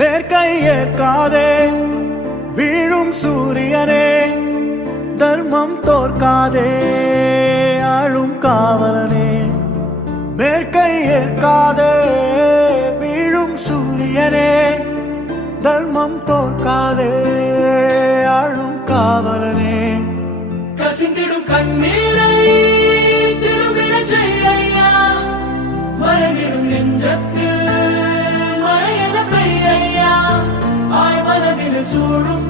வேர்க்கை ஏற்காதே வீழும் சூரியனே, தர்மம் தோற்காதே ஆளும் காவலனே. வேர்க்கை ஏற்காதே வீழும் சூரியனே, தர்மம் தோற்காதே ஆளும் காவலனே. கசிந்திடும் கண்ணீரை திரும்பிட செய்யா, மறைவிடும் நெஞ்சத்தில் மழையென பெய்யா, ஆழ்மனதில் சூழும்